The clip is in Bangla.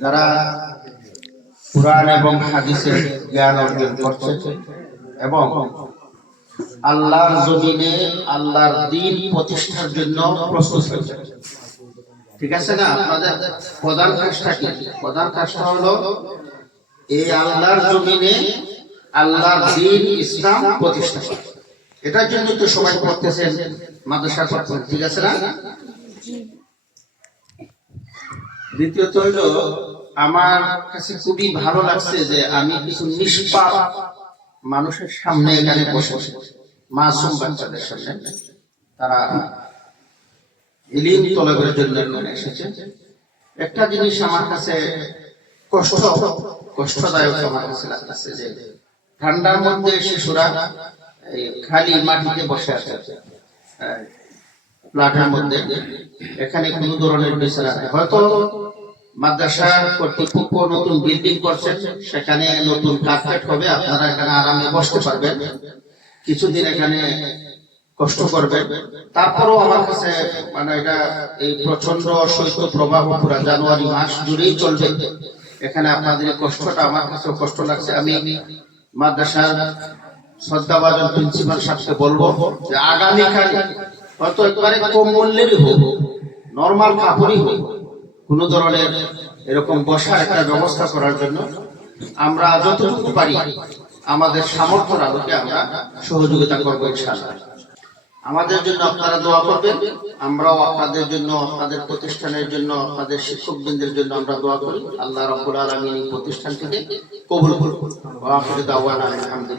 যারা কোরআন এবং হাদিসের জ্ঞান অর্জন করছে এবং আল্লাহর জমিনে আল্লাহর দিন প্রতিষ্ঠার জন্য প্রস্তুত হয়েছে। ঠিক আছে না? আপনাদের প্রধান কাজটা কি? প্রধান কাজটা হলো এই আল্লাহর জমিনে আল্লাহর দিন ইসলাম প্রতিষ্ঠা এটার জন্য তো সবাই পড়তেছেন মাদ্রাসা পড়তেছেন ঠিক আছে না? দ্বিতীয়ত হইল, আমার কাছে খুবই ভালো লাগছে যে আমি কিছু নিষ্পাপ মানুষের সামনে এখানে বসে মাসুম বাচ্চাদের সামনে তারা ইলিম তলবের জন্য এসেছে। একটা জিনিস আমার কাছে কষ্ট, কষ্টদায়ক আমার কাছে লাগতেছে যে ঠান্ডার মধ্যে শিশুরা খালি মাটিতে বসে আছে। মধ্যে। এখানে ধরনের হয়তো মাদ্রাসা কর্তৃপক্ষ নতুন বিল্ডিং সেখানে নতুন কার্পেট হবে, আপনারা এখানে আরামে বসতে পারবেন। কিছুদিন এখানে কষ্ট করবেন। তারপরও আমার কাছে মানে এটা এই প্রচণ্ড শৈত্য প্রবাহ পুরা জানুয়ারি মাস জুড়েই চলবে। এখানে আপনাদের কষ্টটা আমার কাছে কষ্ট লাগছে। আমি মাদ্রাসার শ্রদ্ধাভাজন প্রিন্সিপাল সাহেবকে বলব যে আগামীকাল হয়তো একবারে কম মূল্যেরই হোক নর্মাল কাপড়ই হোক, কোনো ধরনের এরকম বসার একটা ব্যবস্থা করার জন্য আমরা যতটুকু পারি আমাদের সামর্থ্যের আলোকে আমরা সহযোগিতা করব আমাদের জন্য আপনারা দোয়া করবেন, আমরাও আপনাদের জন্য, আপনাদের প্রতিষ্ঠানের জন্য, আপনাদের শিক্ষকবৃন্দের জন্য আমরা দোয়া করি। আল্লাহ রব্বুল আলমী এই প্রতিষ্ঠানটিকে কবুল করুন আলহামদুলিল্লাহ।